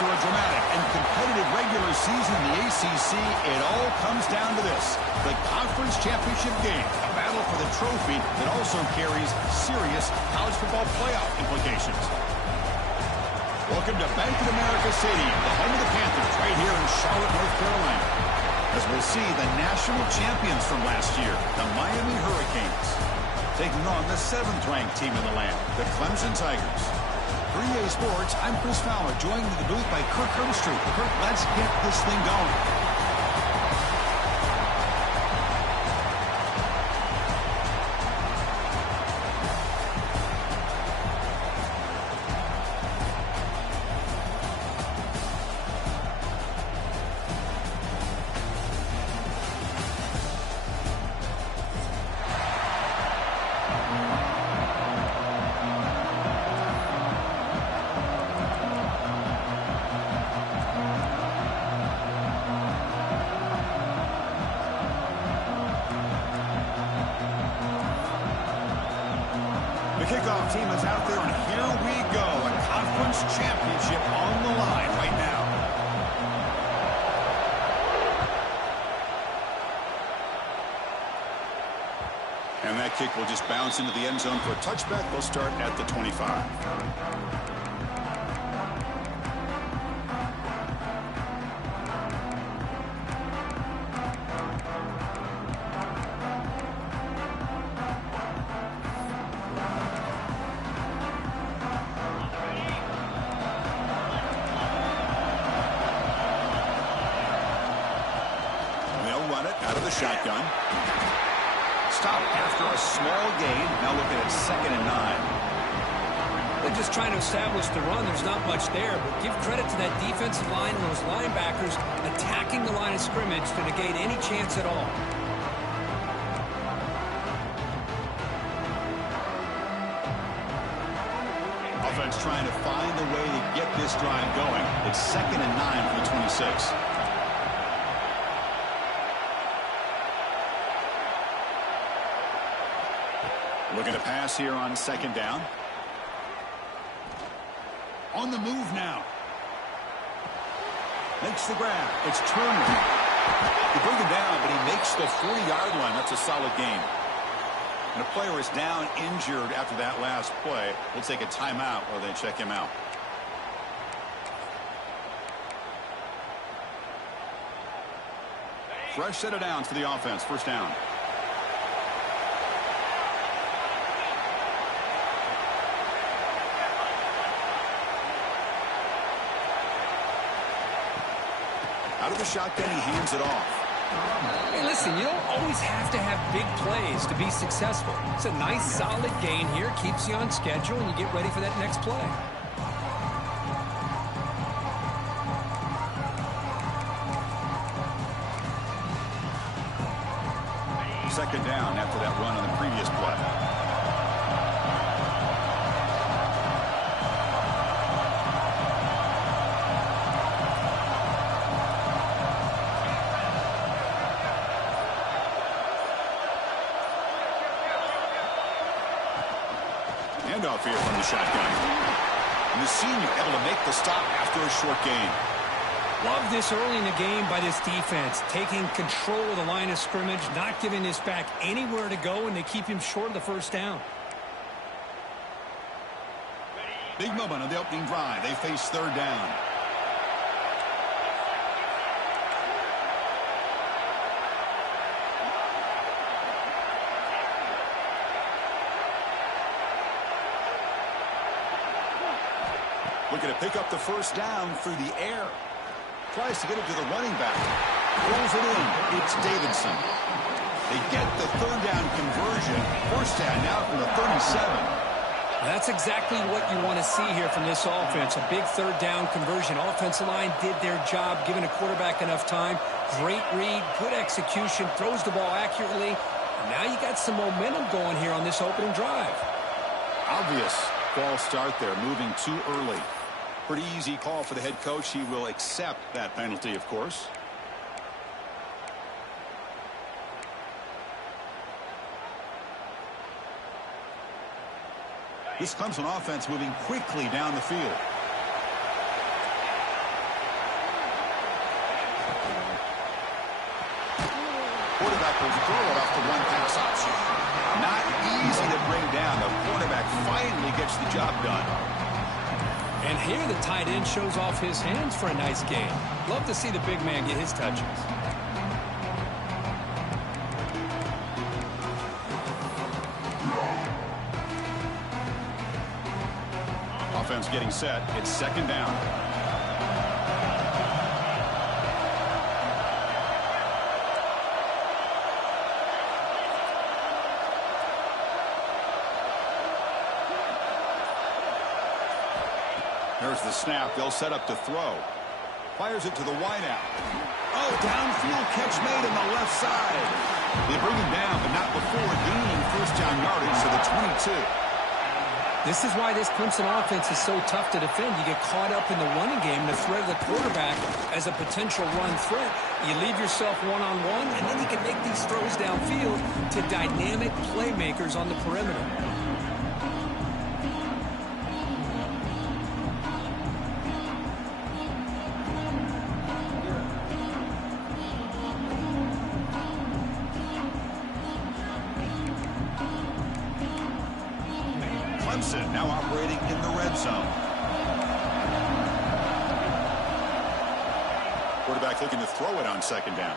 After a dramatic and competitive regular season in the ACC, it all comes down to this: the conference championship game, a battle for the trophy that also carries serious college football playoff implications. Welcome to Bank of America Stadium, the home of the Panthers, right here in Charlotte, North Carolina. As we'll see the national champions from last year, the Miami Hurricanes, taking on the 7th-ranked team in the land, the Clemson Tigers. For EA Sports, I'm Chris Fowler, joined in the booth by Kirk Herbstreit. Kirk, let's get this thing going. Kickoff team is out there, and here we go. A conference championship on the line right now. And that kick will just bounce into the end zone for a touchback. They'll start at the 25. Out of the shotgun. Stop after a small gain. Now looking at 2nd and 9. They're just trying to establish the run. There's not much there, but give credit to that defensive line and those linebackers attacking the line of scrimmage to negate any chance at all. Offense trying to find a way to get this drive going. It's 2nd and 9 for the 26. Looking to pass here on 2nd down. On the move now. Makes the grab. It's Turner. They bring him down, but he makes the 40-yard line. That's a solid gain. And a player is down injured after that last play. We'll take a timeout while they check him out. Fresh set of downs for the offense. First down. Out of the shotgun, he hands it off. Hey, listen, you don't always have to have big plays to be successful. It's a nice, solid gain here. Keeps you on schedule, and you get ready for that next play. Second down after that run on the previous play. Handoff here from the shotgun. And the senior able to make the stop after a short gain. Love this early in the game by this defense, taking control of the line of scrimmage, not giving this back anywhere to go, and they keep him short of the first down. Big moment on the opening drive. They face 3rd down. Looking to pick up the first down through the air. Tries to get it to the running back. Pulls it in. It's Davidson. They get the 3rd down conversion. First down now from the 37. That's exactly what you want to see here from this offense. A big 3rd down conversion. Offensive line did their job, giving a quarterback enough time. Great read, good execution, throws the ball accurately. And now you got some momentum going here on this opening drive. Obvious false start there, moving too early. Pretty easy call for the head coach. He will accept that penalty, of course. This Clemson offense moving quickly down the field. quarterback will throw it off the one-pass option. Not easy to bring down. The quarterback finally gets the job done. And here the tight end shows off his hands for a nice game. Love to see the big man get his touches. Offense getting set. It's second down. There's the snap. They'll set up to throw. Fires it to the wideout. Oh, downfield catch made on the left side. They bring him down, but not before gaining first down yardage to the 22. This is why this Clemson offense is so tough to defend. You get caught up in the running game, the threat of the quarterback as a potential run threat. You leave yourself one-on-one, and then you can make these throws downfield to dynamic playmakers on the perimeter. Clemson now operating in the red zone. Quarterback looking to throw it on second down.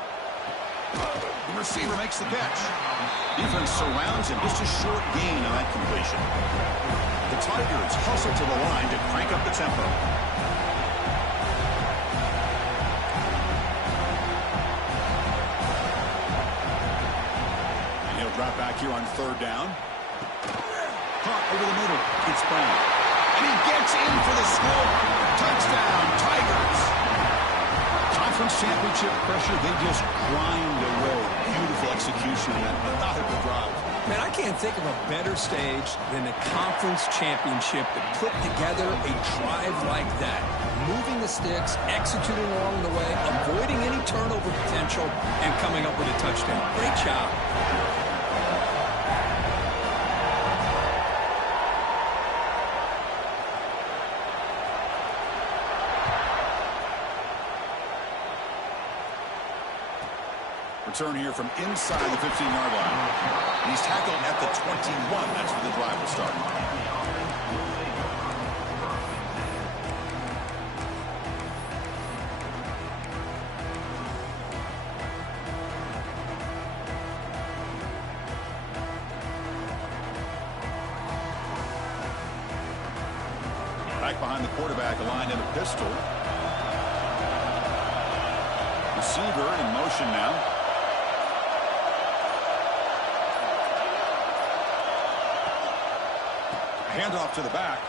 The receiver makes the catch. Defense surrounds him. Just a short gain on that completion. The Tigers hustle to the line to crank up the tempo. And he'll drop back here on third down. Caught over the middle. It's Brown. And he gets in for the score. Touchdown, Tigers. Conference championship pressure, they just grind away. Beautiful execution on that methodical drive. Man, I can't think of a better stage than the conference championship to put together a drive like that. Moving the sticks, executing along the way, avoiding any turnover potential, and coming up with a touchdown. Great job. Return here from inside the 15-yard line. He's tackled at the 21. That's where the drive will start. Back behind the quarterback, aligned in a pistol. Receiver in motion now. Handoff to the back.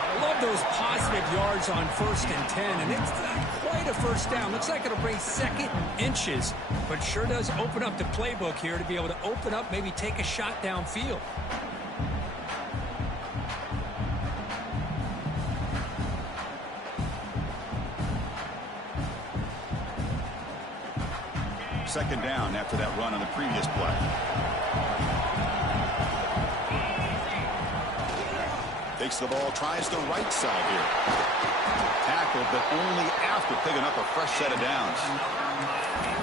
I love those positive yards on 1st and 10, and it's not quite a first down. Looks like it'll bring second inches, but sure does open up the playbook here to be able to open up, maybe take a shot downfield. Second down after that run on the previous play. Takes the ball, tries the right side here. Tackled, but only after picking up a fresh set of downs.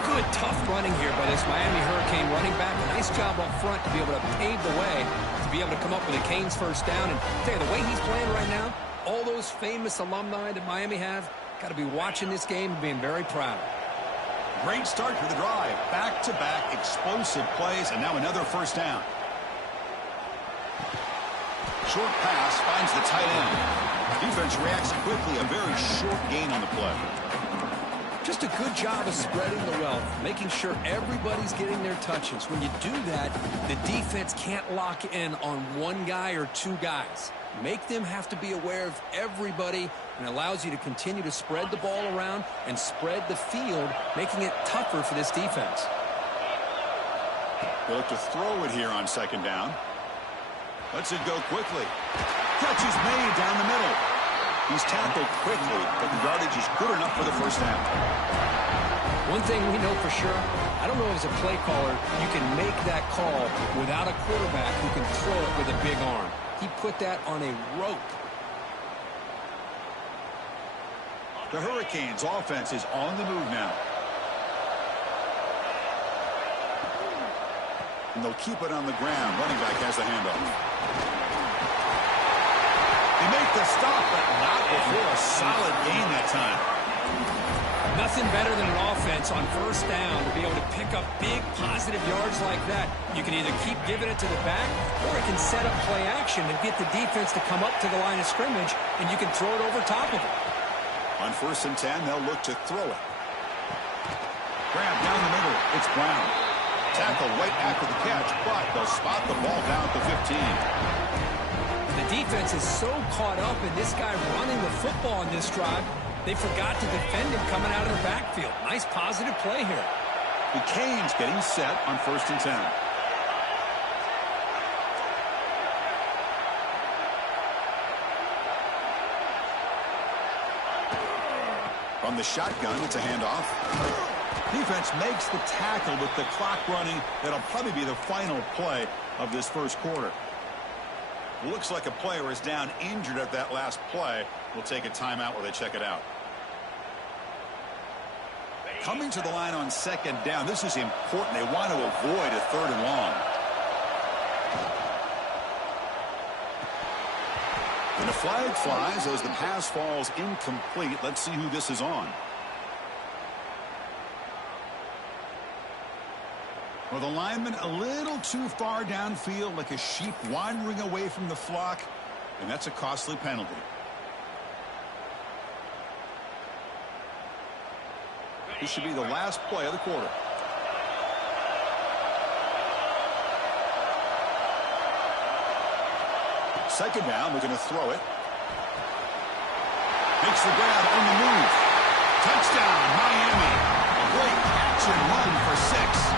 Good, tough running here by this Miami Hurricane running back. A nice job up front to be able to pave the way, to be able to come up with a Canes first down. And tell you, the way he's playing right now, all those famous alumni that Miami have, got to be watching this game and being very proud. Great start to the drive. Back-to-back explosive plays, and now another first down. Short pass finds the tight end. Defense reacts quickly. A very short gain on the play. Just a good job of spreading the wealth, making sure everybody's getting their touches. When you do that, the defense can't lock in on one guy or two guys. Make them have to be aware of everybody, and allows you to continue to spread the ball around and spread the field, making it tougher for this defense. They look to throw it here on second down. Lets it go quickly. Catch is made down the middle. He's tackled quickly, but the yardage is good enough for the first down. One thing we know for sure, I don't know as a play caller, you can make that call without a quarterback who can throw it with a big arm. He put that on a rope. The Hurricanes offense is on the move now. And they'll keep it on the ground. Running back has the handoff. They make the stop, but not before a solid gain that time. Nothing better than an offense on first down to be able to pick up big positive yards like that. You can either keep giving it to the back, or it can set up play action and get the defense to come up to the line of scrimmage, and you can throw it over top of it. On 1st and 10, they'll look to throw it. Grab down the middle. It's Brown. Tackle right after the catch, but they'll spot the ball down at the 15. The defense is so caught up in this guy running the football on this drive, they forgot to defend him coming out of the backfield. Nice positive play here. The Canes getting set on 1st and 10. From the shotgun, it's a handoff. Defense makes the tackle with the clock running. That'll probably be the final play of this first quarter. Looks like a player is down injured at that last play. We'll take a timeout while they check it out. Coming to the line on 2nd down. This is important. They want to avoid a 3rd and long. And the flag flies as the pass falls incomplete. Let's see who this is on. Well, the lineman a little too far downfield, like a sheep wandering away from the flock, and that's a costly penalty. This should be the last play of the quarter. Second down, we're going to throw it. Makes the grab on the move. Touchdown, Miami. A great catch and run for 6.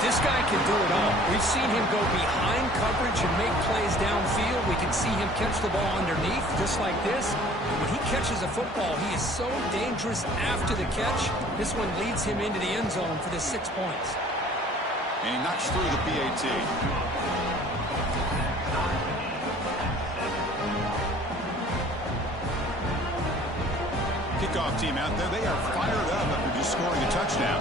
This guy can do it all. We've seen him go behind coverage and make plays downfield. We can see him catch the ball underneath, just like this. When he catches a football, he is so dangerous after the catch. This one leads him into the end zone for the 6 points. And he knocks through the PAT. Kickoff team out there. They are fired up after just scoring a touchdown.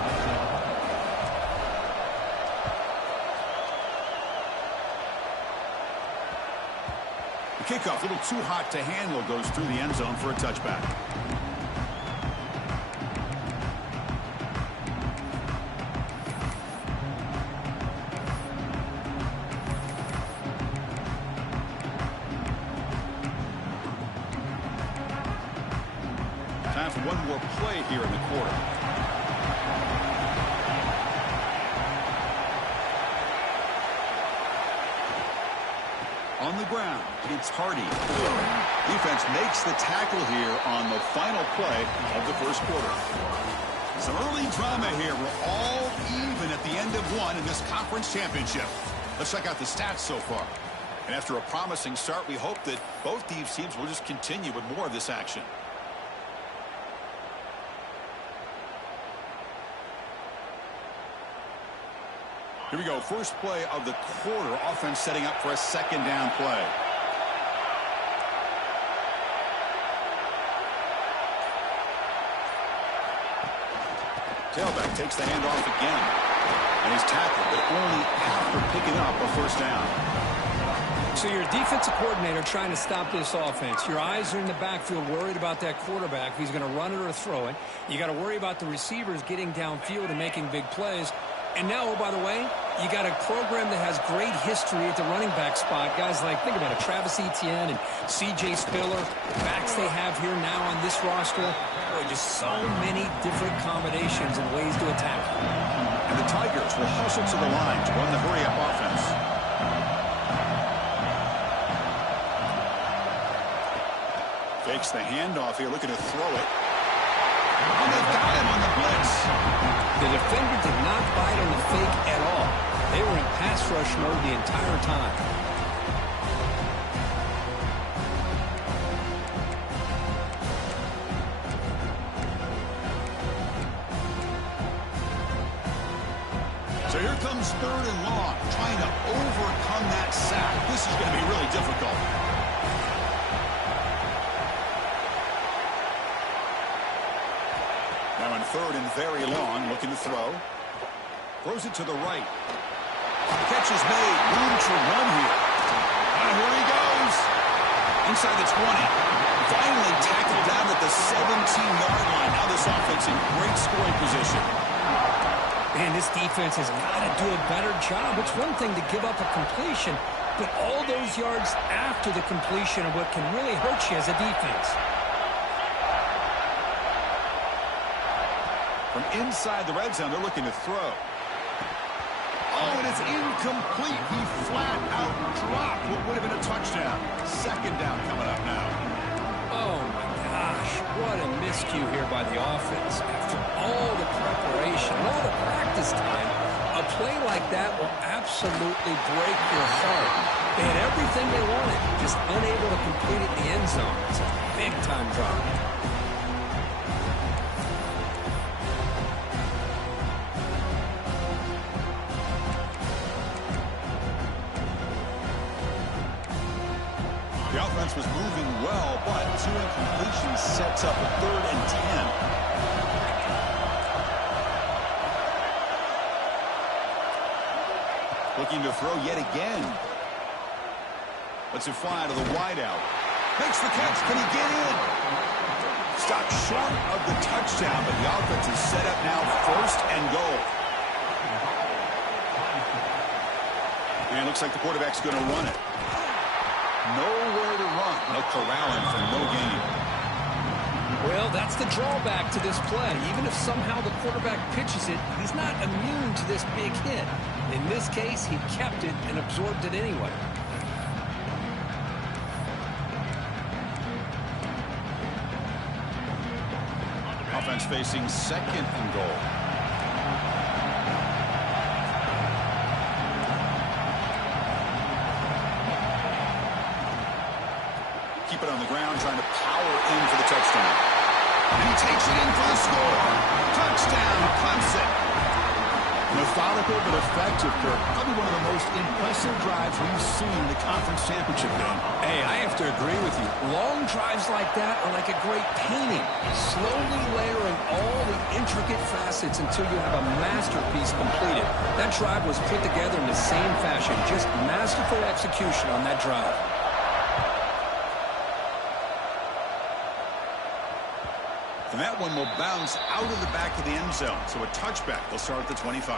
The kickoff, a little too hot to handle, goes through the end zone for a touchback. Time for one more play here in the quarter. On the ground, it's Hardy. Defense makes the tackle here on the final play of the first quarter. Some early drama here. We're all even at the end of one in this conference championship. Let's check out the stats so far. And after a promising start, we hope that both these teams will just continue with more of this action. Here we go. First play of the quarter. Offense setting up for a 2nd down play. Tailback takes the handoff again. And he's tackled, but only after picking up a 1st down. So you're a defensive coordinator trying to stop this offense. Your eyes are in the backfield worried about that quarterback. He's going to run it or throw it. You got to worry about the receivers getting downfield and making big plays. And now, oh, by the way, you got a program that has great history at the running back spot. Guys like, think about it, Travis Etienne and C.J. Spiller, backs they have here now on this roster. Boy, just so many different combinations and ways to attack. And the Tigers will hustle to the line to run the hurry-up offense. Fakes the handoff here, looking to throw it. And they've got him on the blitz. The defender did not bite on the fake at all. They were in pass rush mode the entire time. So here comes 3rd and long, trying to overcome that sack. This is going to be really difficult. third and very long, looking to throw. Throws it to the right. Catch is made. Room to run here. And here he goes. Inside the 20. Finally tackled down at the 17-yard line. Now this offense in great scoring position. Man, this defense has got to do a better job. It's one thing to give up a completion, but all those yards after the completion are what can really hurt you as a defense. From inside the red zone, they're looking to throw. Oh, and it's incomplete. He flat out dropped what would have been a touchdown. Second down coming up now. Oh, my gosh. What a miscue here by the offense. After all the preparation, all the practice time, a play like that will absolutely break your heart. They had everything they wanted, just unable to complete it in the end zone. It's a big-time drop. The offense was moving well, but 2 incompletions sets up a 3rd and 10. Looking to throw yet again. Lets it fly to the wideout. Makes the catch. Can he get in? Stopped short of the touchdown, but the offense is set up now 1st and goal. And it looks like the quarterback's going to run it. Nowhere to run. No corralling for no gain. Well, that's the drawback to this play. Even if somehow the quarterback pitches it, he's not immune to this big hit. In this case, he kept it and absorbed it anyway. Offense facing 2nd and goal. Keep it on the ground, trying to power in for the touchdown. And he takes it in for the score. Touchdown, Clemson. Methodical but effective, Kirk. Probably one of the most impressive drives we've seen in the conference championship game. Hey, I have to agree with you. Long drives like that are like a great painting. Slowly layering all the intricate facets until you have a masterpiece completed. That drive was put together in the same fashion. Just masterful execution on that drive. And that one will bounce out of the back of the end zone. So a touchback. They'll start at the 25.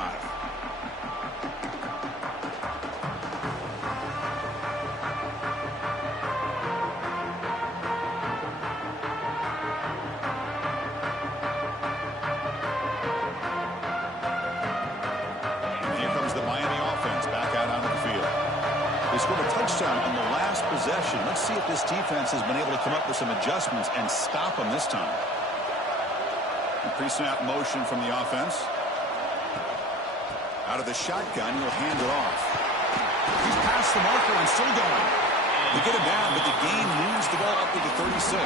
And here comes the Miami offense back out onto the field. They scored a touchdown on the last possession. Let's see if this defense has been able to come up with some adjustments and stop them this time. Pre-snap motion from the offense. Out of the shotgun, he'll hand it off. He's past the marker and still going. They get him down, but the gain moves the ball up to the 36.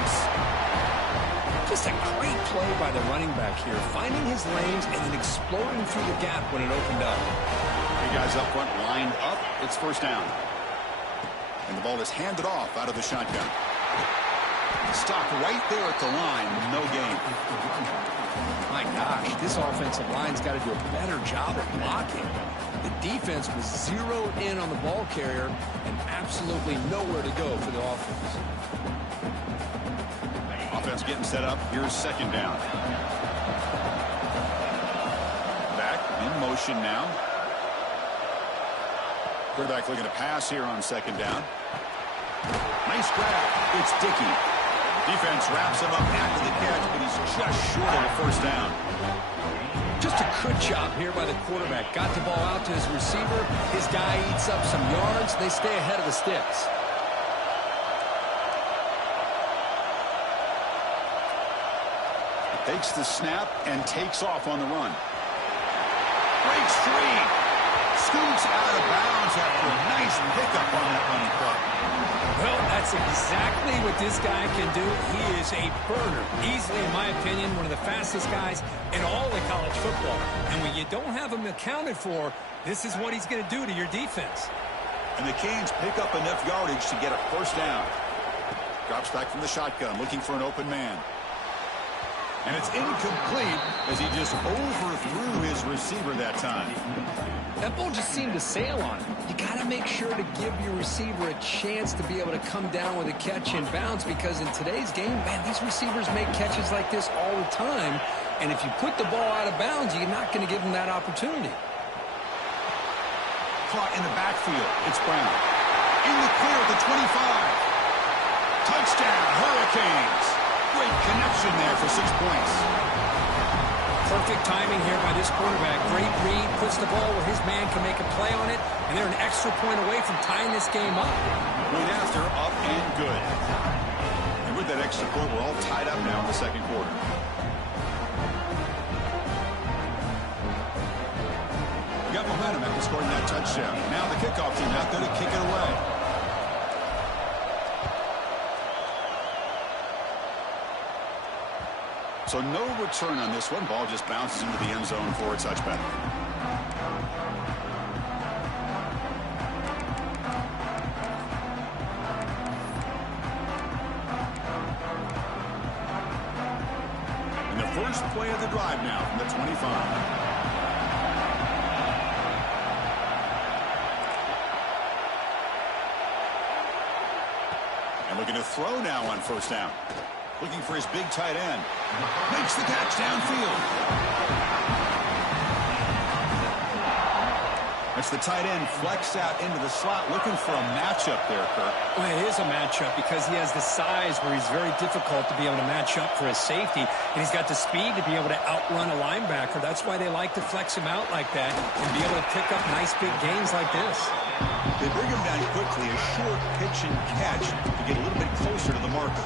Just a great play by the running back here, finding his lanes and then exploding through the gap when it opened up. Three guys up front lined up. It's 1st down. And the ball is handed off out of the shotgun. Stopped right there at the line. No gain. My gosh, this offensive line's got to do a better job of blocking. The defense was zeroed in on the ball carrier and absolutely nowhere to go for the offense. Offense getting set up. Here's 2nd down. Back in motion now. Quarterback looking to pass here on 2nd down. Nice grab. It's Dickey. Defense wraps him up after the catch, but he's just short of a 1st down. Just a good job here by the quarterback. Got the ball out to his receiver. His guy eats up some yards. They stay ahead of the sticks. Takes the snap and takes off on the run. Breaks free. Scoots out of bounds after a nice pickup on that running play. Well, that's exactly what this guy can do. He is a burner. Easily, in my opinion, one of the fastest guys in all of college football. And when you don't have him accounted for, this is what he's going to do to your defense. And the Canes pick up enough yardage to get a 1st down. Drops back from the shotgun, looking for an open man. And it's incomplete as he just overthrew his receiver that time. That ball just seemed to sail on him. You got to make sure to give your receiver a chance to be able to come down with a catch and bounce, because in today's game, man, these receivers make catches like this all the time. And if you put the ball out of bounds, you're not going to give them that opportunity. Caught in the backfield. It's Brown. In the clear at the 25. Touchdown, Hurricanes. Great connection there for 6 points. Perfect timing here by this quarterback. Great read, puts the ball where his man can make a play on it, and they're an extra point away from tying this game up. Right after, up and good. And with that extra point, we're all tied up now in the second quarter. Got momentum after scoring that touchdown. Now the kickoff team out there to kick it away. So no return on this one. Ball just bounces into the end zone for a touchback. And the first play of the drive now from the 25. And looking to throw now on first down. Looking for his big tight end. Makes the catch downfield. That's the tight end flex out into the slot. Looking for a matchup there, Kirk. Well, it is a matchup because he has the size where he's very difficult to be able to match up for his safety. And he's got the speed to be able to outrun a linebacker. That's why they like to flex him out like that and be able to pick up nice big gains like this. They bring him down quickly. A short pitch and catch to get a little bit closer to the marker.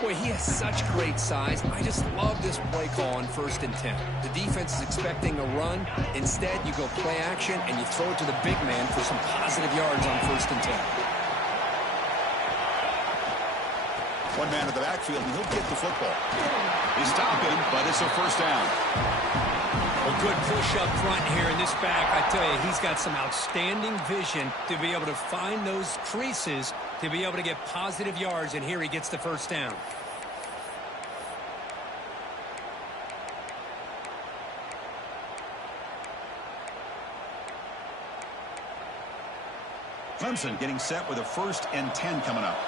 Boy, he has such great size. I just love this play call on 1st and 10. The defense is expecting a run. Instead, you go play action, and you throw it to the big man for some positive yards on 1st and 10. One man in the backfield, and he'll get the football. They stop him, but it's a first down. Well, good push up front here in this back. I tell you, he's got some outstanding vision to be able to find those creases to be able to get positive yards, and here he gets the first down. Clemson getting set with a 1st and 10 coming up.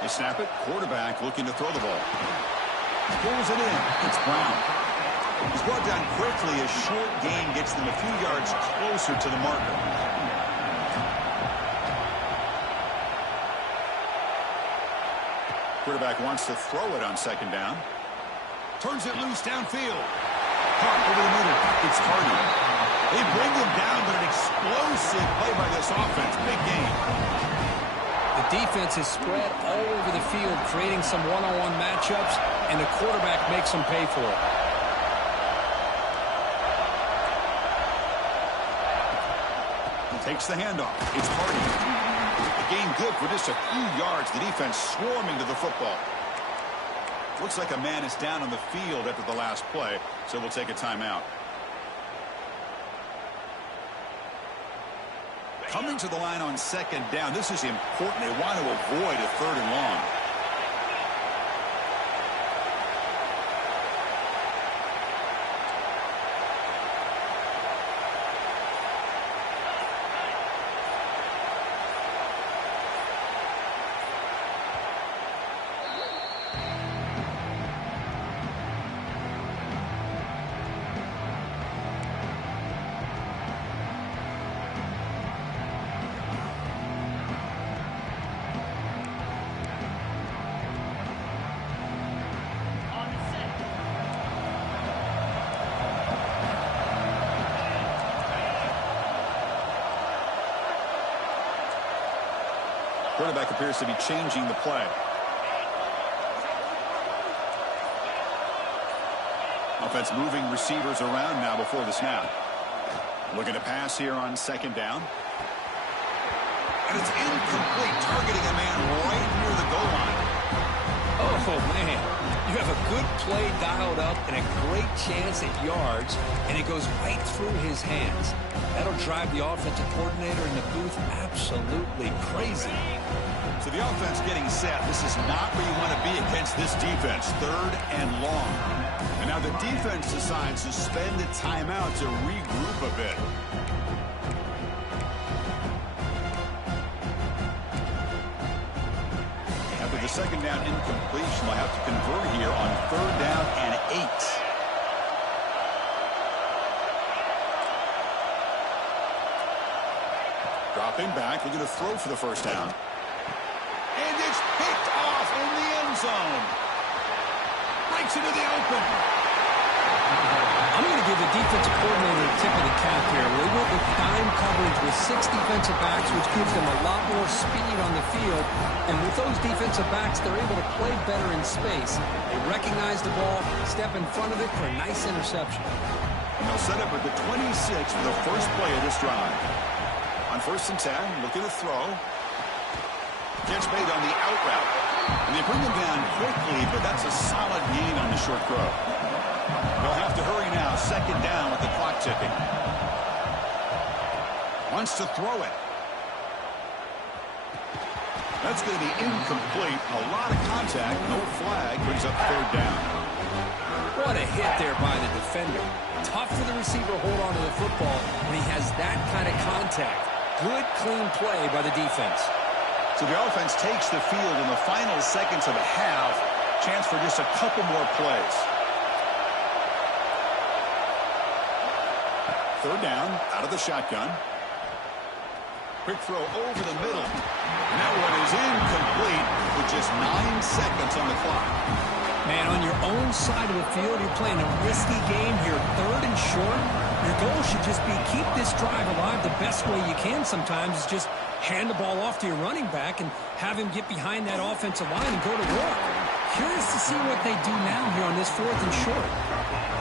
They snap it. Quarterback looking to throw the ball. Pulls it in. It's Brown. He's brought down quickly. A short gain gets them a few yards closer to the marker. Quarterback wants to throw it on 2nd down. Turns it loose downfield. Caught over the middle. It's Hardy. They bring him down, but an explosive play by this offense. Big game. The defense is spread all over the field, creating some one-on-one matchups, and the quarterback makes them pay for it. Takes the handoff. It's Hardy. The gain good for just a few yards. The defense swarming to the football. Looks like a man is down on the field after the last play, so we'll take a timeout. Coming to the line on 2nd down. This is important. They want to avoid a 3rd and long. Quarterback appears to be changing the play. Offense moving receivers around now before the snap. Looking to pass here on 2nd down. And it's incomplete, targeting a man right near the goal line. Oh, man. You have a good play dialed up and a great chance at yards, and it goes right through his hands. That'll drive the offensive coordinator in the booth absolutely crazy. So the offense getting set. This is not where you want to be against this defense. 3rd and long. And now the defense decides to spend the timeout to regroup a bit. After the 2nd down incompletion, they'll have to convert here on 3rd down and 8. Dropping back, looking to throw for the 1st down. And it's picked off in the end zone. Breaks into the open. I'm going to give the defensive coordinator a tip of the cap here. They went with dime coverage with 6 defensive backs, which gives them a lot more speed on the field. And with those defensive backs, they're able to play better in space. They recognize the ball, step in front of it for a nice interception. And they'll set up at the 26 for the first play of this drive. On 1st and 10, looking to throw. Catch made on the out route. And they bring him down quickly, but that's a solid gain on the short throw. They'll have to hurry now. 2nd down with the clock ticking. Wants to throw it. That's going to be incomplete. A lot of contact. No flag. Brings up 3rd down. What a hit there by the defender. Tough for the receiver to hold on to the football when he has that kind of contact. Good, clean play by the defense. So the offense takes the field in the final seconds of the half. Chance for just a couple more plays. 3rd down, out of the shotgun. Quick throw over the middle. And that one is incomplete with just 9 seconds on the clock. Man, on your own side of the field, you're playing a risky game here. 3rd and short. Your goal should just be keep this drive alive the best way you can sometimes is just hand the ball off to your running back and have him get behind that offensive line and go to work. Curious to see what they do now here on this 4th and short.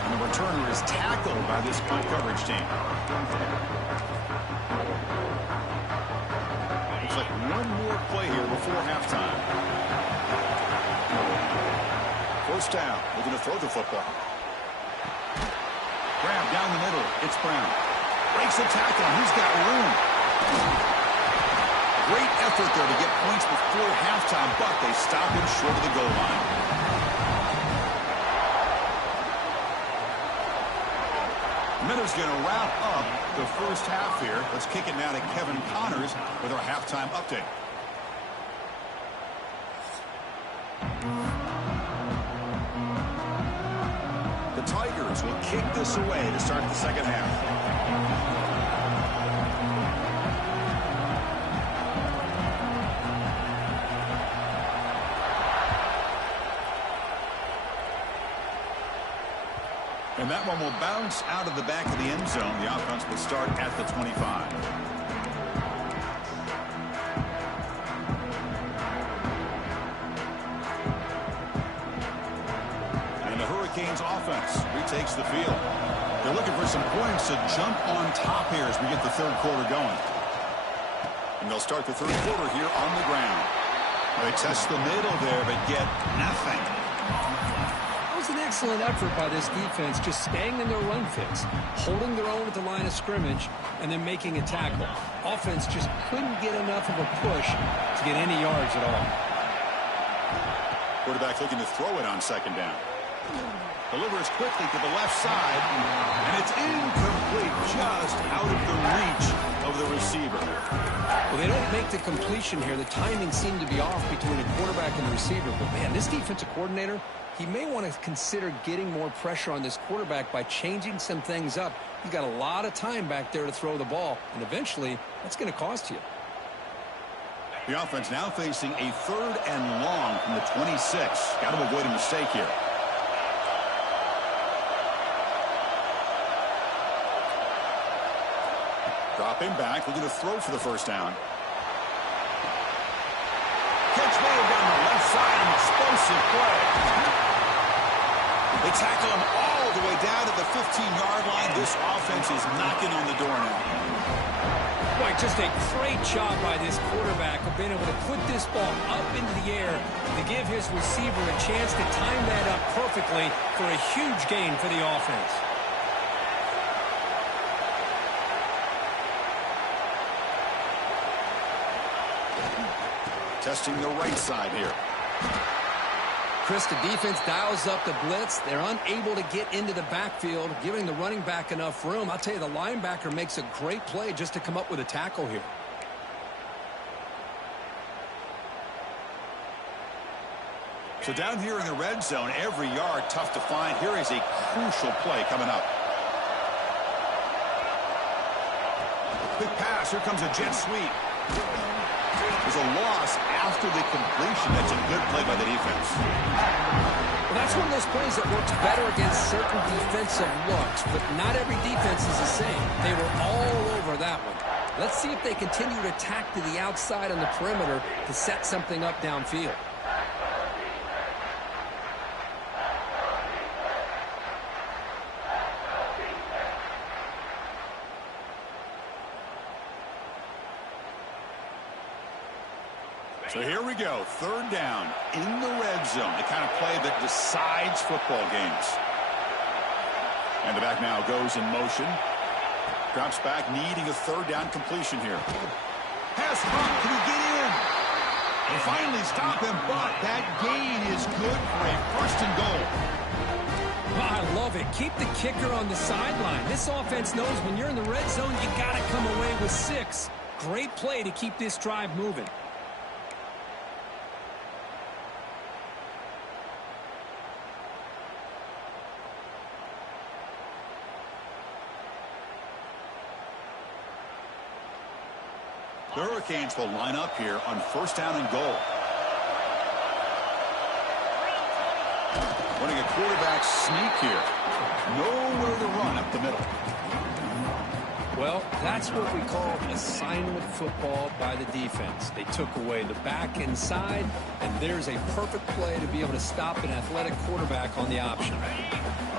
And the returner is tackled by this punt coverage team. Looks like one more play here before halftime. 1st down, looking to throw the football. Grab down the middle. It's Brown. Breaks the tackle. He's got room. Great effort there to get points before halftime, but they stop him short of the goal line. Miller's going to wrap up the 1st half here. Let's kick it now to Kevin Connors with our halftime update. The Tigers will kick this away to start the 2nd half. And that one will bounce out of the back of the end zone. The offense will start at the 25. And the Hurricanes offense retakes the field. They're looking for some points to jump on top here as we get the 3rd quarter going. And they'll start the 3rd quarter here on the ground. They test the middle there, but get nothing. An excellent effort by this defense, just staying in their run fits, holding their own at the line of scrimmage, and then making a tackle. Offense just couldn't get enough of a push to get any yards at all. Quarterback looking to throw it on 2nd down. Delivers quickly to the left side, and it's incomplete, just out of the reach of the receiver. Well, they don't make the completion here. The timing seemed to be off between the quarterback and the receiver. But, man, this defensive coordinator, he may want to consider getting more pressure on this quarterback by changing some things up. He's got a lot of time back there to throw the ball, and eventually that's going to cost you. The offense now facing a 3rd and long from the 26. Got to avoid a mistake here. Dropping back, looking to throw for the 1st down. Catch made down the left side, an explosive play. They tackle him all all the way down to the 15-yard line. This offense is knocking on the door now. Boy, just a great job by this quarterback of being able to put this ball up into the air to give his receiver a chance to time that up perfectly for a huge gain for the offense. Testing the right side here. Chris, the defense dials up the blitz. They're unable to get into the backfield, giving the running back enough room. I'll tell you, the linebacker makes a great play just to come up with a tackle here. So down here in the red zone, every yard tough to find. Here is a crucial play coming up. Quick pass. Here comes a jet sweep. There's a loss after the completion. That's a good play by the defense. Well, that's one of those plays that works better against certain defensive looks, but not every defense is the same. They were all over that one. Let's see if they continue to attack to the outside on the perimeter to set something up downfield. So here we go, third down in the red zone, the kind of play that decides football games. And the back now goes in motion. Drops back, needing a third down completion here. Pass front, can he get in? They finally stop him, but that gain is good for a first and goal. Oh, I love it. Keep the kicker on the sideline. This offense knows when you're in the red zone, you got to come away with 6. Great play to keep this drive moving. The Hurricanes will line up here on first down and goal. Running a quarterback sneak here. Nowhere to run up the middle. Well, that's what we call assignment football by the defense. They took away the back inside, and there's a perfect play to be able to stop an athletic quarterback on the option.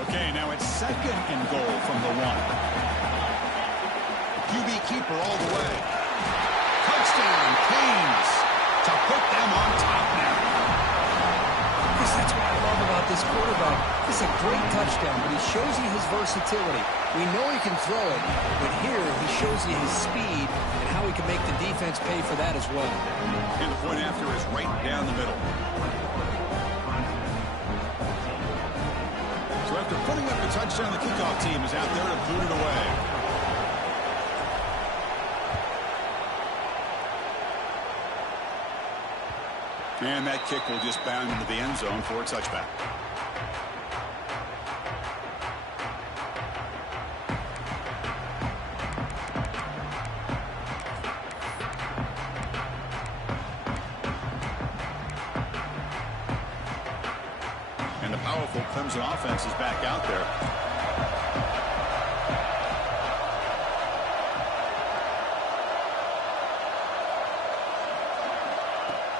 Okay, now it's second and goal from the 1. QB keeper all the way. Touchdown, Canes, to put them on top now. Chris, that's what I love about this quarterback. It's a great touchdown, but he shows you his versatility. We know he can throw it, but here he shows you his speed and how he can make the defense pay for that as well. And the point after is right down the middle. So after putting up the touchdown, the kickoff team is out there to boot it away. And that kick will just bound into the end zone for a touchback. And the powerful Clemson offense is back out there.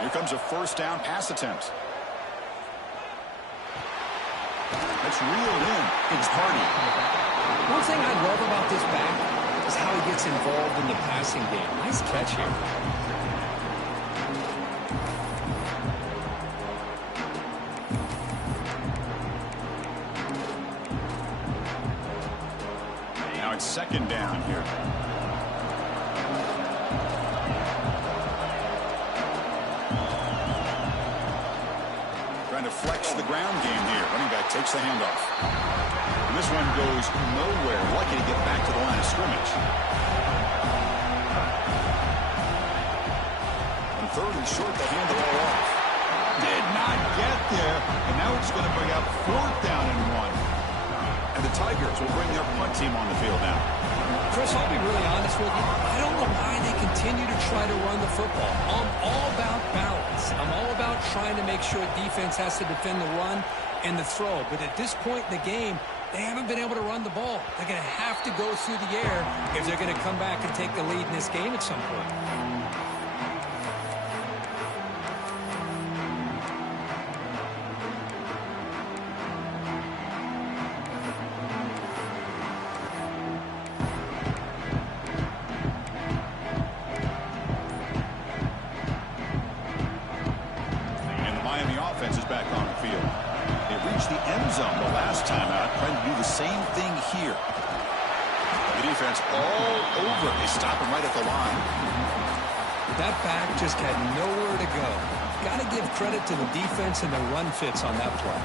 Here comes a first down pass attempt. That's reeled in. It's Hardy. One thing I love about this back is how he gets involved in the passing game. Nice catch here. Now it's second down here. Trying to flex the ground game here. Running back takes the handoff. And this one goes nowhere. Lucky to get back to the line of scrimmage. On third and short, they hand the ball off. Did not get there. And now it's going to bring up fourth down and 1. And the Tigers will bring their punt team on the field now. Chris, I'll be really honest with you. I don't know why they continue to try to run the football. I'm all about balance. I'm all about trying to make sure defense has to defend the run and the throw. But at this point in the game, they haven't been able to run the ball. They're going to have to go through the air if they're going to come back and take the lead in this game at some point. same thing here. The defense all over. They stop him right at the line. That back just had nowhere to go. Got to give credit to the defense and the run fits on that play.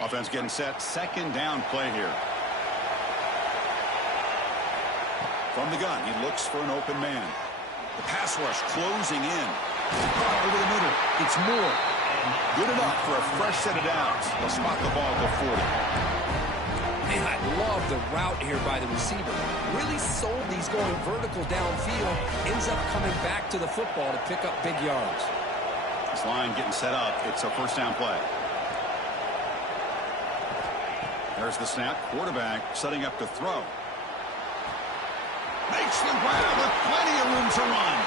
Offense getting set. Second down play here. From the gun, he looks for an open man. The pass rush closing in. Over the middle. It's Moore. Good enough for a fresh set of downs. They'll spot the ball at the 40. Man, I love the route here by the receiver. Really sold these going vertical downfield. Ends up coming back to the football to pick up big yards. This line getting set up. It's a first down play. There's the snap. Quarterback setting up to throw. Makes the grab with plenty of room to run.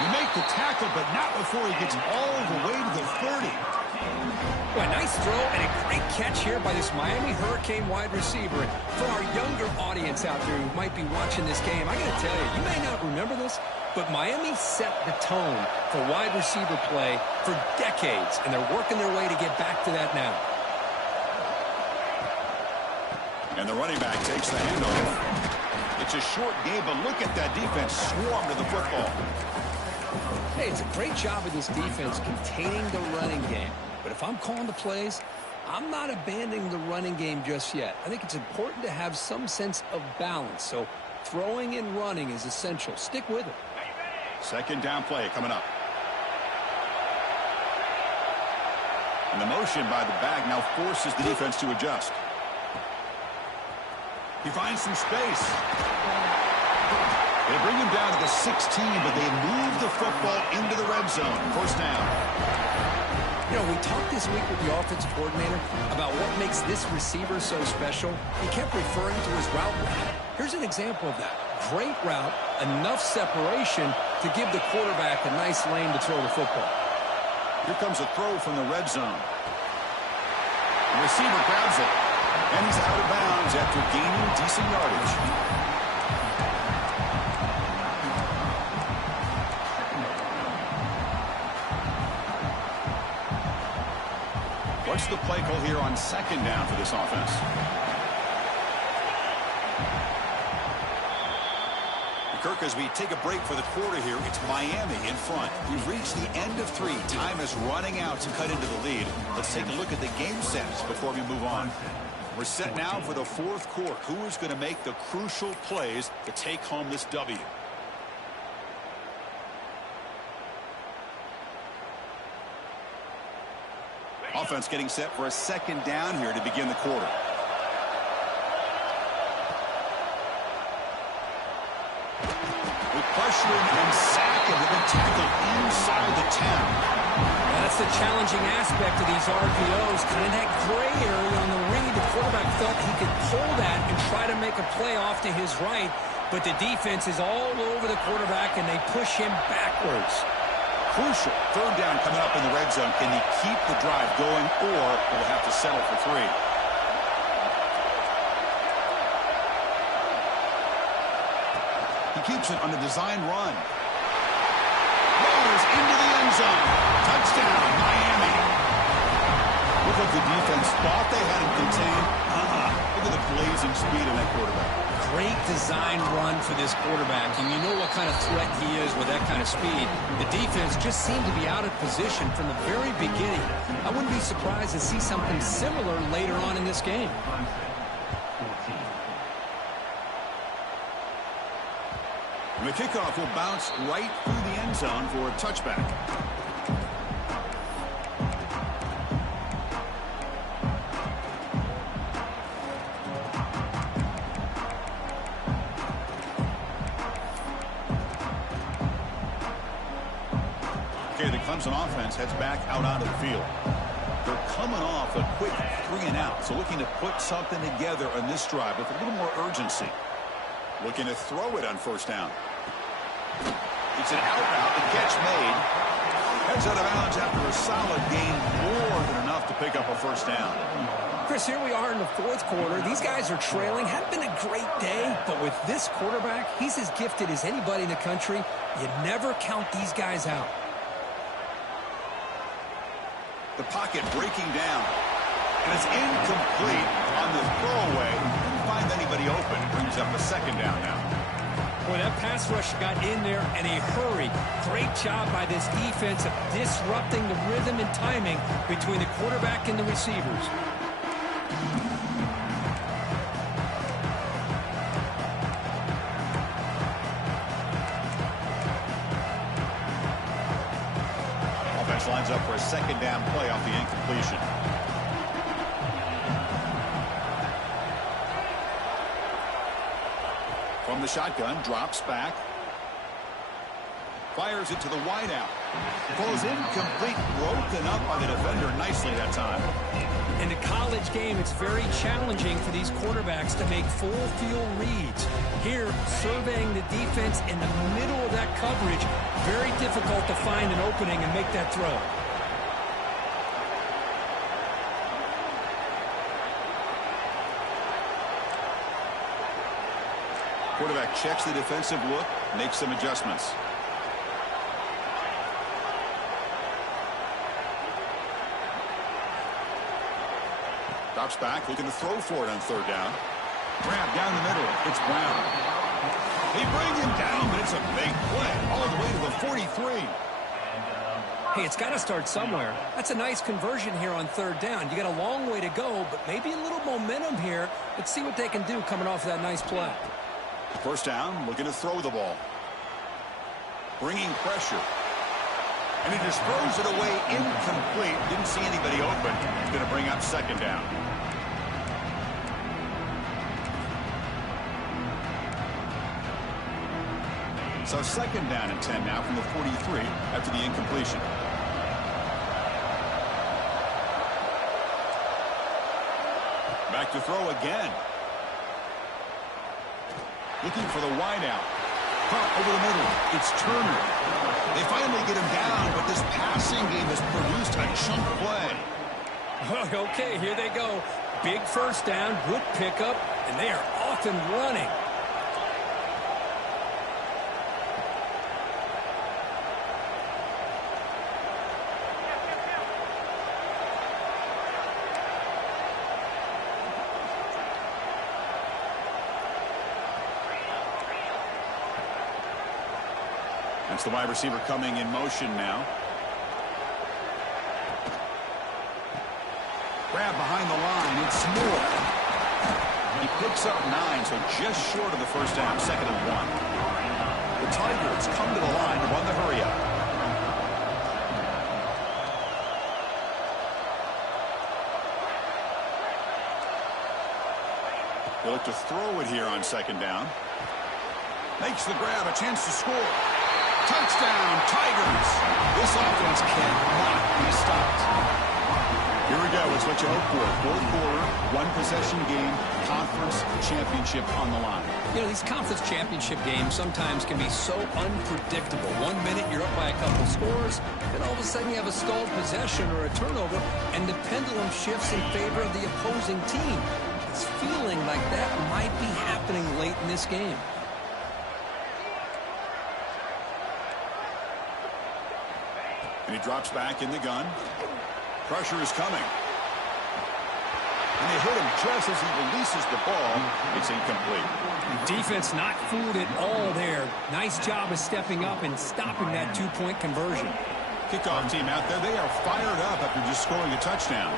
You make the tackle, but not before he gets all the way to the 30. Well, nice throw and a great catch here by this Miami Hurricane wide receiver. For our younger audience out there who might be watching this game, I got to tell you, you may not remember this, but Miami set the tone for wide receiver play for decades, and they're working their way to get back to that now. And the running back takes the handoff. It's a short game, but look at that defense swarm to the football. Hey, it's a great job of this defense containing the running game. But if I'm calling the plays, I'm not abandoning the running game just yet. I think it's important to have some sense of balance. So throwing and running is essential. Stick with it. Second down play coming up. And the motion by the back now forces the defense to adjust. He finds some space. They bring him down to the 16, but they move the football into the red zone. First down. You know, we talked this week with the offensive coordinator about what makes this receiver so special. He kept referring to his route. Here's an example of that. Great route, enough separation to give the quarterback a nice lane to throw the football. Here comes a throw from the red zone. The receiver grabs it. And he's out of bounds after gaining decent yardage. What's the play call here on second down for this offense? Kirk, as we take a break for the quarter here, it's Miami in front. We've reached the end of 3. Time is running out to cut into the lead. Let's take a look at the game sets before we move on. We're set now for the fourth quarter. Who is going to make the crucial plays to take home this W? Offense getting set for a second down here to begin the quarter. With pressuring and sacking, they've been tackled inside the 10. That's the challenging aspect of these RPOs. Kind of that gray area on the read. The quarterback felt he could pull that and try to make a play off to his right, but the defense is all over the quarterback, and they push him backwards. Crucial. Third down coming up in the red zone. Can he keep the drive going, or will have to settle for 3? He keeps it on a design run. Rolls into the end zone. Touchdown, Miami. Look like the defense thought they had him contained. Look at the blazing speed of that quarterback. Great design run for this quarterback, and you know what kind of threat he is with that kind of speed. The defense just seemed to be out of position from the very beginning. I wouldn't be surprised to see something similar later on in this game. And the kickoff will bounce right through the end zone for a touchback. Okay, the Clemson offense heads back out onto the field. They're coming off a quick 3-and-out, so looking to put something together on this drive with a little more urgency. Looking to throw it on first down. It's an out route, the catch made. Heads out of bounds after a solid gain, more than enough to pick up a first down. Chris, here we are in the fourth quarter. These guys are trailing. Hadn't been a great day, but with this quarterback, he's as gifted as anybody in the country. You never count these guys out. The pocket breaking down. And it's incomplete on the throwaway. Didn't find anybody open. Brings up a second down now. Boy, that pass rush got in there in a hurry. Great job by this defense of disrupting the rhythm and timing between the quarterback and the receivers. Offense lines up for a second down play off the incompletion. From the shotgun, drops back. Fires it to the wideout. Falls incomplete, broken up by the defender nicely that time. In the college game, it's very challenging for these quarterbacks to make full field reads. Here, surveying the defense in the middle of that coverage, very difficult to find an opening and make that throw. Quarterback checks the defensive look, makes some adjustments. Drops back, looking to throw for it on third down. Grab down the middle. It's Brown. They bring him down, but it's a big play all the way to the 43. Hey, it's got to start somewhere. That's a nice conversion here on third down. You got a long way to go, but maybe a little momentum here. Let's see what they can do coming off of that nice play. First down, looking to throw the ball. Bringing pressure. And he just throws it away incomplete. Didn't see anybody open. He's going to bring up second down. So second down and 10 now from the 43 after the incompletion. Back to throw again. Looking for the wideout. Over the middle. It's Turner. They finally get him down, but this passing game has produced a chunk play. Okay, here they go. Big first down, good pickup, and they are off and running. That's the wide receiver coming in motion now. Grab behind the line. It's Moore. He picks up 9, so just short of the first down, second and 1. The Tigers come to the line to run the hurry up. They look to throw it here on second down. Makes the grab, a chance to score. Touchdown, Tigers. This offense cannot be stopped. Here we go. It's what you hope for. Fourth quarter, one-possession game, conference championship on the line. You know, these conference championship games sometimes can be so unpredictable. 1 minute you're up by a couple scores, then all of a sudden you have a stalled possession or a turnover, and the pendulum shifts in favor of the opposing team. It's feeling like that might be happening late in this game. And he drops back in the gun. Pressure is coming. And they hit him just as he releases the ball. It's incomplete. Defense not fooled at all there. Nice job of stepping up and stopping that two-point conversion. Kickoff team out there. They are fired up after just scoring a touchdown.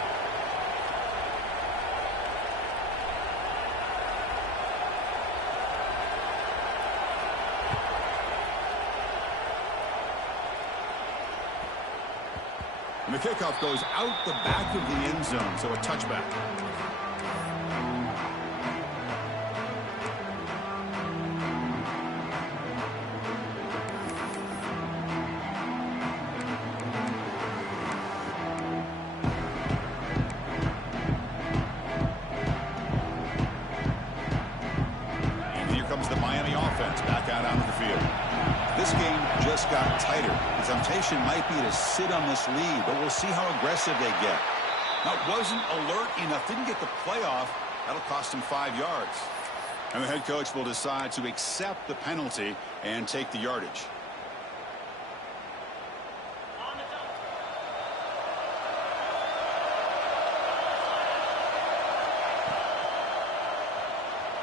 And the kickoff goes out the back of the end zone, so a touchback. And here comes the Miami offense back out onto the field. This game just got tighter. The temptation might be to sit on this lead, but we'll see how aggressive they get. Now, it wasn't alert enough. Didn't get the playoff. That'll cost him 5 yards. And the head coach will decide to accept the penalty and take the yardage.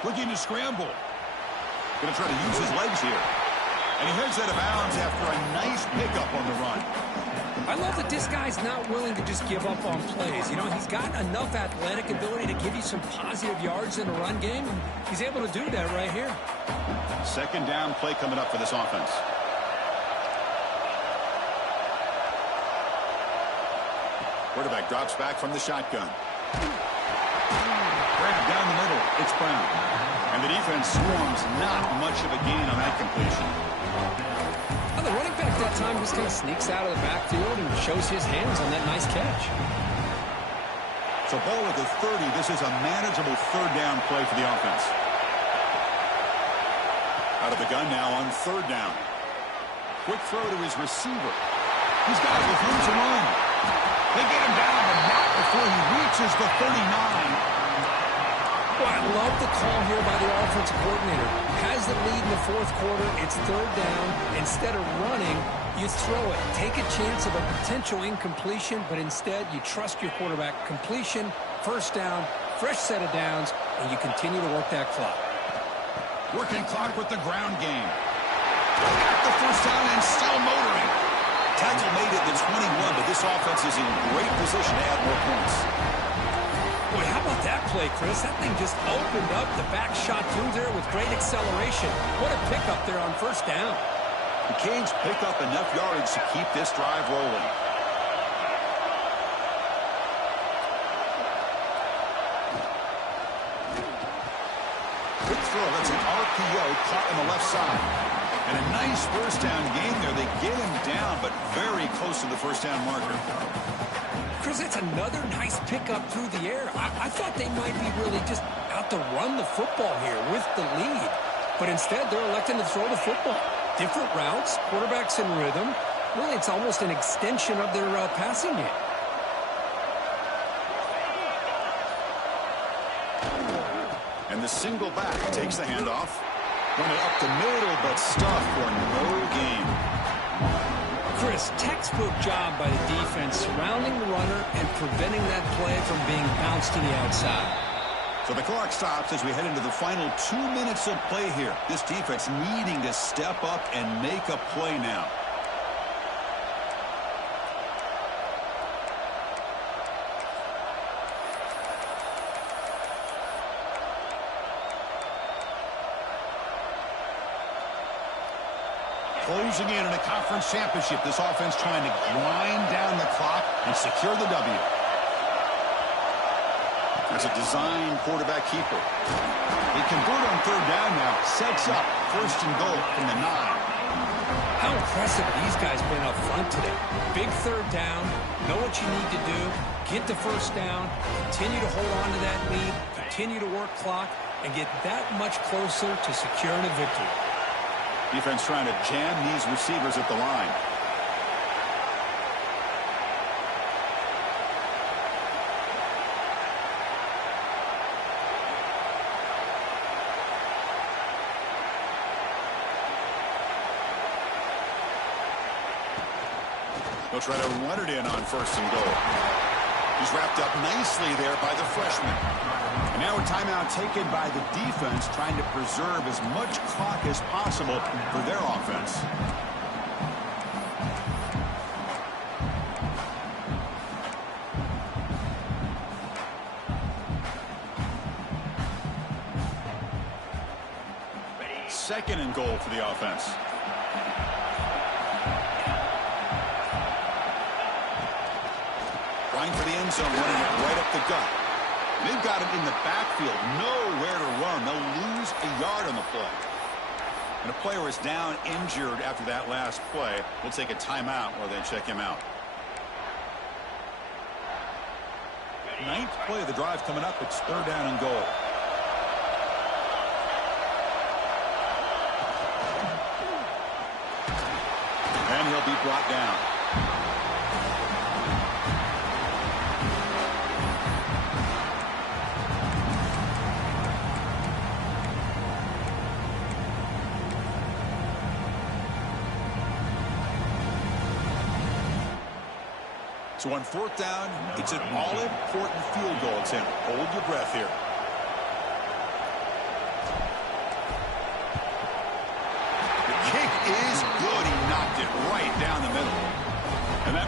Looking to scramble. Going to try to use his legs here. And he heads out of bounds after a nice pickup on the run. I love that this guy's not willing to just give up on plays. You know, he's got enough athletic ability to give you some positive yards in a run game, and he's able to do that right here. Second down play coming up for this offense. Quarterback drops back from the shotgun. Grab down the middle. It's Brown. And the defense swarms. Not much of a gain on that completion. Well, the running back that time just kind of sneaks out of the backfield and shows his hands on that nice catch. So ball at the 30. This is a manageable third down play for the offense. Out of the gun now on third down. Quick throw to his receiver. He's got it with room to run. They get him down, but not before he reaches the 39. Well, I love the call here by the offensive coordinator. Has the lead in the fourth quarter. It's third down. Instead of running, you throw it. Take a chance of a potential incompletion, but instead you trust your quarterback. Completion, first down, fresh set of downs, and you continue to work that clock. Working clock with the ground game. Got the first down and still motoring. Tackle made it to 21, but this offense is in great position to add more points. Boy, how about that play, Chris? That thing just opened up. The back shot through there with great acceleration. What a pickup there on first down. The Canes pick up enough yardage to keep this drive rolling. Quick throw. That's an RPO caught on the left side. And a nice first down gain there. They get him down, but very close to the first down marker. Chris, it's another nice pickup through the air. I thought they might be really just out to run the football here with the lead. But instead, they're electing to throw the football. Different routes, quarterbacks in rhythm. Really, it's almost an extension of their passing game. And the single back takes the handoff. Run it up the middle, but stuffed for no gain. Chris, textbook job by the defense surrounding the runner and preventing that play from being bounced to the outside. So the clock stops as we head into the final 2 minutes of play here. This defense needing to step up and make a play now. Closing in on a conference championship. This offense trying to grind down the clock and secure the W. That's a design quarterback keeper. They convert on third down now. Sets up first and goal from the 9. How impressive these guys been up front today. Big third down. Know what you need to do. Get the first down. Continue to hold on to that lead. Continue to work clock and get that much closer to securing a victory. Defense trying to jam these receivers at the line. They'll try to run it in on first and goal. He's wrapped up nicely there by the freshman. And now a timeout taken by the defense, trying to preserve as much clock as possible for their offense. Second and goal for the offense. Trying for the end zone, running it right up the gut. They've got him in the backfield, nowhere to run. They'll lose a yard on the play. And a player is down injured after that last play. We'll take a timeout while they check him out. Ninth play of the drive coming up. It's third down and goal. And he'll be brought down. So on fourth down, it's an all-important field goal attempt. Hold your breath here.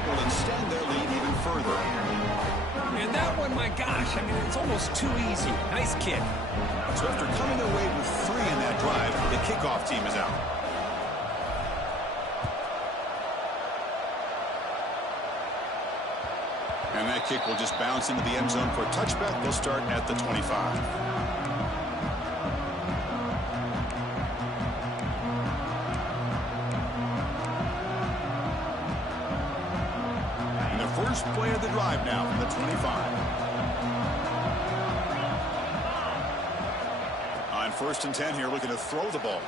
will extend their lead even further. And that one, my gosh, I mean, it's almost too easy. Nice kick. So after coming away with 3 in that drive, the kickoff team is out. And that kick will just bounce into the end zone for a touchback. They'll start at the 25. And the first play of the drive now from the 25. On 1st and 10 here, looking to throw the ball.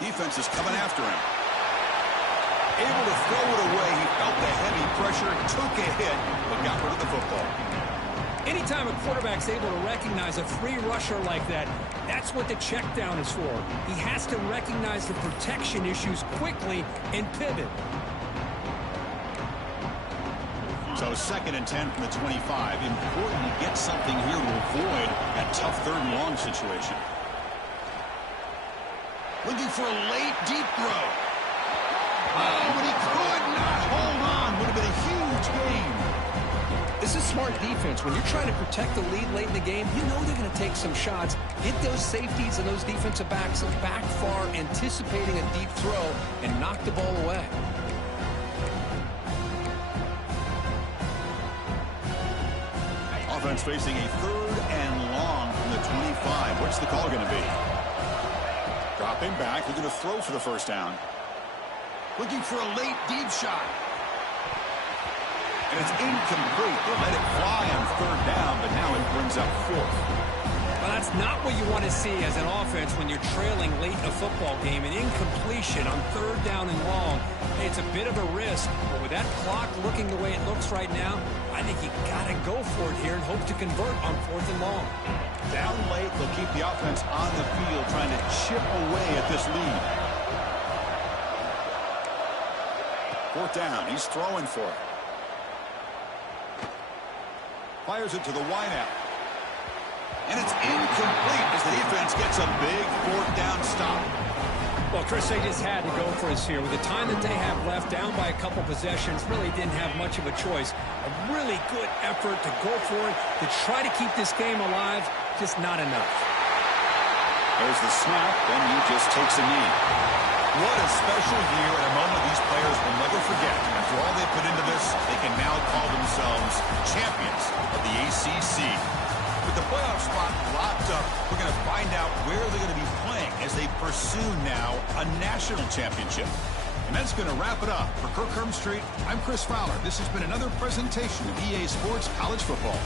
Defense is coming after him. Able to throw it away. He felt the heavy pressure, took a hit, but got rid of the football. Anytime a quarterback's able to recognize a free rusher like that, that's what the check down is for. He has to recognize the protection issues quickly and pivot. So 2nd and 10 from the 25. Important to get something here to avoid that tough 3rd and long situation. Looking for a late, deep throw. Oh, but he could not hold on. Would have been a huge gain. This is smart defense. When you're trying to protect the lead late in the game, you know they're going to take some shots. Get those safeties and those defensive backs back far, anticipating a deep throw, and knock the ball away. Offense facing a 3rd and long from the 25. What's the call going to be? Dropping back. They're going to throw for the 1st down. Looking for a late, deep shot. And it's incomplete. They let it fly on 3rd down, but now it brings up 4th. Well, that's not what you want to see as an offense when you're trailing late in a football game. An incompletion on 3rd down and long. Hey, it's a bit of a risk, but with that clock looking the way it looks right now, I think you got to go for it here and hope to convert on 4th and long. Down late, they'll keep the offense on the field trying to chip away at this lead. 4th down. He's throwing for it. Fires it to the wideout. And it's incomplete as the defense gets a big 4th down stop. Well, Chris, they just had to go for us here. With the time that they have left, down by a couple possessions, really didn't have much of a choice. A really good effort to go for it, to try to keep this game alive, just not enough. There's the snap, then he just takes a knee. What a special year and a moment these players will never forget. After all they put into this, they can now call themselves champions of the ACC. With the playoff spot locked up, we're going to find out where they're going to be playing as they pursue now a national championship. And that's going to wrap it up. For Kirk Herbstreit, I'm Chris Fowler. This has been another presentation of EA Sports College Football.